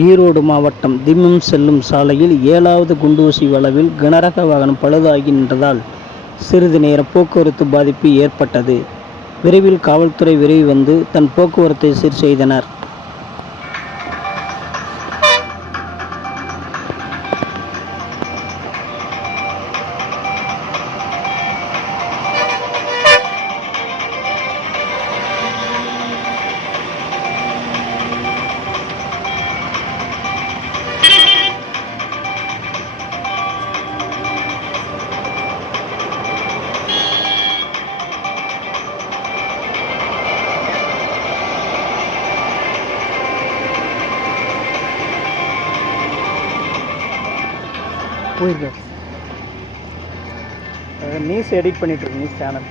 ஈரோடு மாவட்டம் திம்மம் செல்லும் சாலையில் 7வது குண்டூசி வளைவில் கனரக வாகனம் பழுதாகி நின்றதால் சிறிது நேர போக்குவரத்து பாதிப்பு ஏற்பட்டது. விரைவில் காவல்துறை விரைவு வந்து தன் போக்குவரத்தை சீர் செய்தனர். நியூஸ் எடிட் பண்ணிட்டு இருக்கு நியூஸ் சேனல்.